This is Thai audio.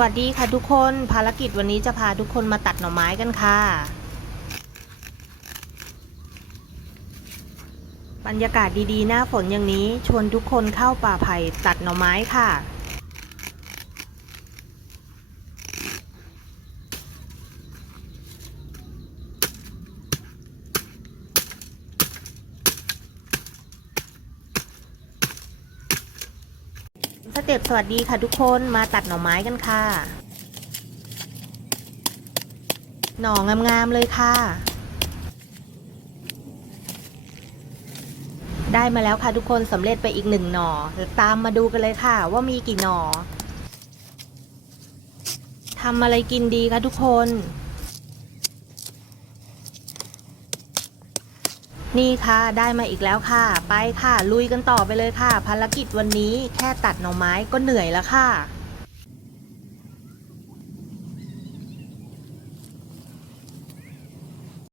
วัสดีค่ะทุกคนภารกิจวันนี้จะพาทุกคนมาตัดหน่อไม้กันค่ะ บรรยากาศดีๆ หน้าฝนอย่างนี้ชวนทุกคนเข้าป่าไผ่ตัดหน่อไม้ค่ะ สเต็ปสวัสดีค่ะทุกคนมาตัดหน่อไม้กันค่ะ หน่องามๆเลยค่ะ ได้มาแล้วค่ะทุกคนสำเร็จไปอีกหนึ่งหน่อ ตามมาดูกันเลยค่ะ ว่ามีกี่หน่อทำอะไรกินดีคะทุกคน นี่ค่ะได้มาอีกแล้วค่ะ ไปค่ะ ลุยกันต่อไปเลยค่ะ ภารกิจวันนี้แค่ตัดหน่อไม้ก็เหนื่อยแล้วค่ะ